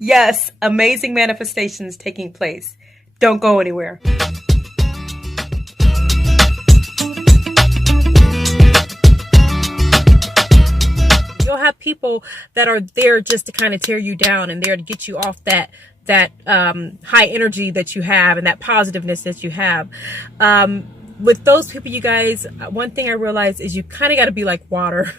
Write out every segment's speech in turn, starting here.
Yes, amazing manifestations taking place. Don't go anywhere. You'll have people that are there just to kind of tear you down and there to get you off that high energy that you have and that positiveness that you have. With those people, you guys, one thing I realized is you kind of got to be like water.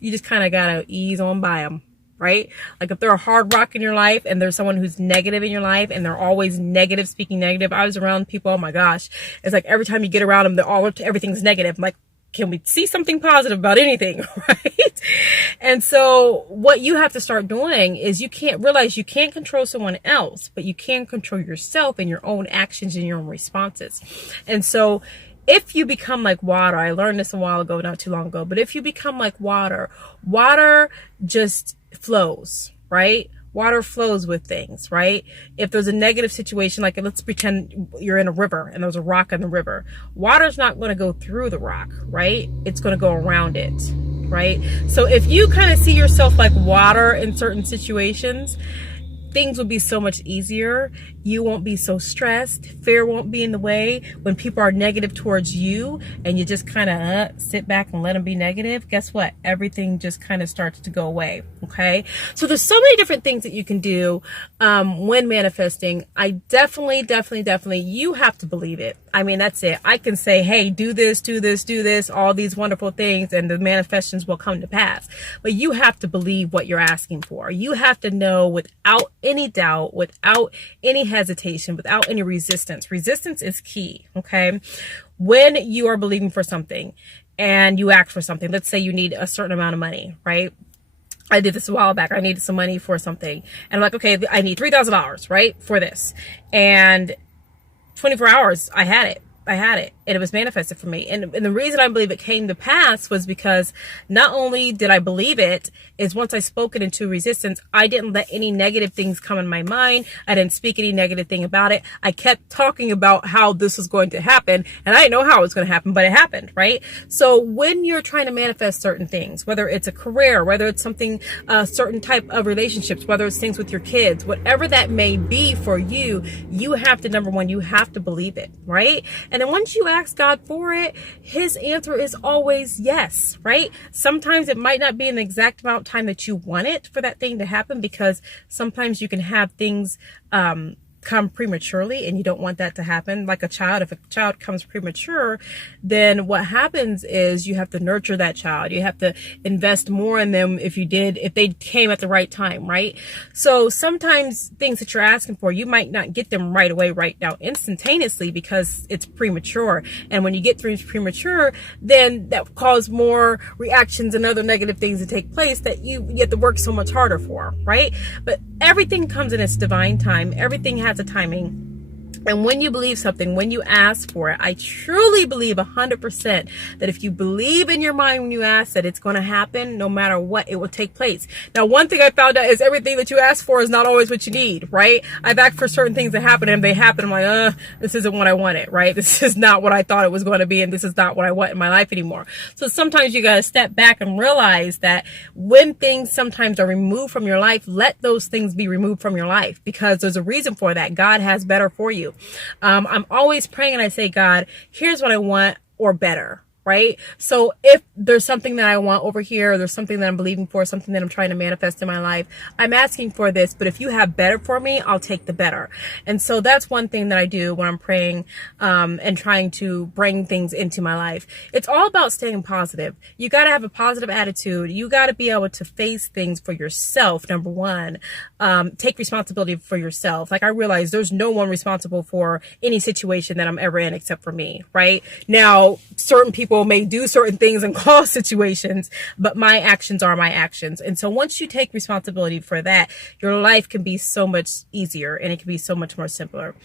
You just kind of got to ease on by them. Right? Like if they're a hard rock in your life and there's someone who's negative in your life and they're always negative, speaking negative. I was around people, oh my gosh. It's like every time you get around them, everything's negative. I'm like, can we see something positive about anything? Right? And so what you have to start doing is you can't control someone else, but you can control yourself and your own actions and your own responses. And so if you become like water, I learned this a while ago, not too long ago, but if you become like water just flows, right? Water flows with things, right? If there's a negative situation, like let's pretend you're in a river and there's a rock in the river, water's not going to go through the rock, right? It's going to go around it, right? So if you kind of see yourself like water in certain situations, things will be so much easier. You won't be so stressed. Fear won't be in the way. When people are negative towards you and you just kind of sit back and let them be negative, guess what? Everything just kind of starts to go away. Okay. So there's so many different things that you can do when manifesting. I definitely, you have to believe it. I mean, that's it. I can say, hey, do this, all these wonderful things, and the manifestations will come to pass. But you have to believe what you're asking for. You have to know without any doubt, without any hesitation, without any resistance. Resistance is key, okay? When you are believing for something and you ask for something, let's say you need a certain amount of money, right? I did this a while back. I needed some money for something. And I'm like, okay, I need $3,000, right? For this. And 24 hours, I had it. And it was manifested for me. And the reason I believe it came to pass was because not only did I believe it, is once I spoke it into resistance, I didn't let any negative things come in my mind. I didn't speak any negative thing about it. I kept talking about how this was going to happen, and I didn't know how it was going to happen, but it happened, right? So when you're trying to manifest certain things, whether it's a career, whether it's something, certain type of relationships, whether it's things with your kids, whatever that may be for you, you have to, number one, you have to believe it, right? And then once you ask God for it, his answer is always yes, right? Sometimes it might not be in the exact amount of time that you want it for that thing to happen, because sometimes you can have things come prematurely and you don't want that to happen. Like a child, if a child comes premature, then what happens is you have to nurture that child. You have to invest more in them if they came at the right time, right? So sometimes things that you're asking for, you might not get them right away, right now, instantaneously, because it's premature. And when you get things premature, then that cause more reactions and other negative things to take place that you have to work so much harder for, right? But everything comes in its divine time. Everything has a timing. And when you believe something, when you ask for it, I truly believe 100% that if you believe in your mind when you ask that it's going to happen, no matter what, it will take place. Now, one thing I found out is everything that you ask for is not always what you need, right? I've asked for certain things to happen, and they happen. I'm like, this isn't what I wanted, right? This is not what I thought it was going to be, and this is not what I want in my life anymore. So sometimes you got to step back and realize that when things sometimes are removed from your life, let those things be removed from your life, because there's a reason for that. God has better for you. I'm always praying and I say, God, here's what I want, or better. Right? So if there's something that I want over here, or there's something that I'm believing for, something that I'm trying to manifest in my life, I'm asking for this, but if you have better for me, I'll take the better. And so that's one thing that I do when I'm praying, and trying to bring things into my life. It's all about staying positive. You got to have a positive attitude. You got to be able to face things for yourself. Number one, take responsibility for yourself. Like, I realize there's no one responsible for any situation that I'm ever in except for me, right? Now, certain people may do certain things and cause situations, but my actions are my actions. And so once you take responsibility for that, your life can be so much easier and it can be so much more simpler.